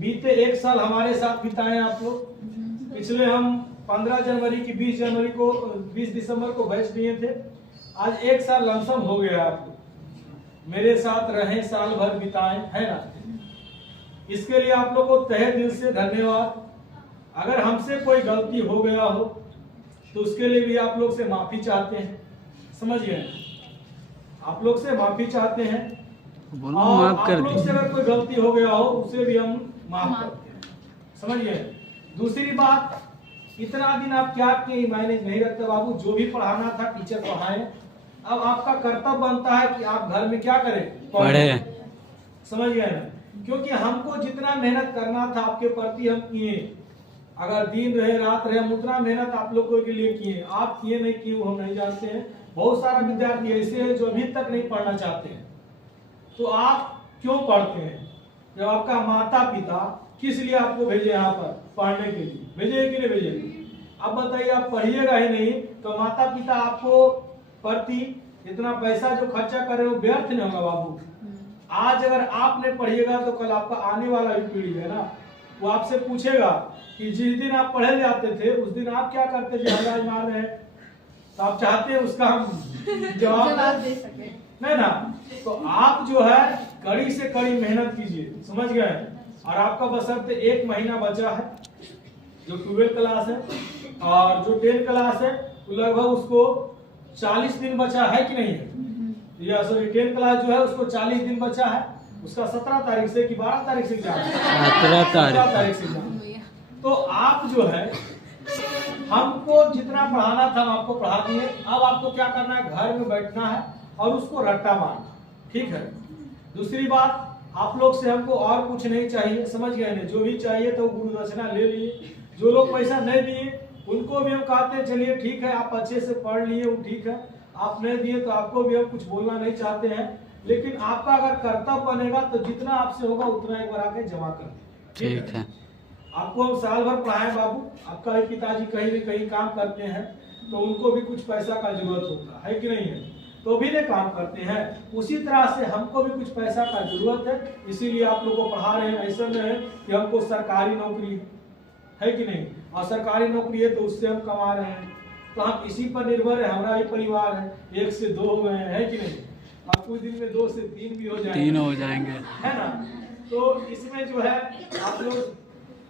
बीते 1 साल हमारे साथ बिताए आप लोग। पिछले हम 15 जनवरी की 20 जनवरी को 20 दिसंबर को बैच दिए थे। आज 1 साल लमसम हो गया आप लोग मेरे साथ रहे, साल भर बिताए, है ना। इसके लिए आप लोग को तहे दिल से धन्यवाद। अगर हमसे कोई गलती हो गया हो तो उसके लिए भी आप लोग से माफी चाहते हैं, समझ गए। आप लोग से माफी चाहते हैं और आप लोग से अगर कोई गलती हो गया हो उसे भी हम माफ करते हैं, समझ गए। दूसरी बात, इतना दिन आप क्या किए मैनेज नहीं रखते बाबू। जो भी पढ़ाना था टीचर पढ़ाए। अब आपका कर्तव्य बनता है कि आप घर में क्या करें, पढ़े, समझ गए ना। क्योंकि हमको जितना मेहनत करना था आपके प्रति हम किए। अगर दिन रहे रात रहे हम उतना मेहनत आप लोगों के लिए किए। आप किए नहीं किए वो हम नहीं जानते हैं। बहुत सारा विद्यार्थी ऐसे हैं जो अभी तक नहीं पढ़ना चाहते हैं। तो आप क्यों पढ़ते हैं जब आपका माता पिता किस लिए आपको भेजे यहाँ पर पढ़ने के लिए, भेजे कि नहीं भेजे। अब बताइए, आप पढ़िएगा ही नहीं तो माता पिता आपको प्रति इतना पैसा जो खर्चा कर रहे हो व्यर्थ नहीं होगा बाबू। आज अगर आप नहीं पढ़िएगा तो कल आपका आने वाला भी पीढ़ी है ना, वो आपसे पूछेगा कि जिस दिन आप पढ़े जाते थे उस दिन आप क्या करते थे, हमारे मार रहे हैं। तो आप चाहते हैं उसका हम जवाब दे सके, नहीं ना। तो आप जो है कड़ी से कड़ी मेहनत कीजिए, समझ गए। और आपका बशर्ते 1 महीना बचा है जो 12 क्लास है, और जो 10 क्लास है लगभग उसको 40 दिन बचा है कि नहीं है। या सॉरी 10 क्लास जो है उसको 40 दिन बचा है। उसका 17 तारीख से कि 12 तारीख से एग्जाम, 17 तारीख से एग्जाम। तो आप जो है हमको जितना पढ़ाना था हम आपको पढ़ा दिए। अब आपको क्या करना है, घर में बैठना है और उसको रट्टा मारना, ठीक है। दूसरी बात, आप लोग से हमको और कुछ नहीं चाहिए, समझ गए ना। जो भी चाहिए तो गुरु दक्षिणा ले लिए। जो लोग पैसा नहीं दिए उनको भी हम कहते हैं चलिए ठीक है, आप अच्छे से पढ़ लिए वो ठीक है। आप नहीं दिए तो आपको भी हम कुछ बोलना नहीं चाहते हैं। लेकिन आपका अगर कर्तव्य बनेगा तो जितना आपसे होगा उतना एक बार आके जमा कर दें, ठीक है। आपको हम साल भर पढ़ाए बाबू। आपका भी पिताजी कहीं न कहीं काम करते हैं तो उनको भी कुछ पैसा का जरूरत होता है कि नहीं है, तो भी ने काम करते हैं। उसी तरह से हमको भी कुछ पैसा का जरूरत है, इसीलिए आप लोगों को पढ़ा रहे हैं। ऐसा नहीं है कि हमको सरकारी नौकरी है कि नहीं, और सरकारी नौकरी है तो उससे हम कमा रहे हैं। तो हम इसी पर निर्भर है, हमारा ही परिवार है। 1 से 2 हो गए हैं, है कि नहीं। और कुछ दिन में 2 से 3 भी हो जाएंगे, 3 हो जाएंगे, है ना। तो इसमें जो है आप लोग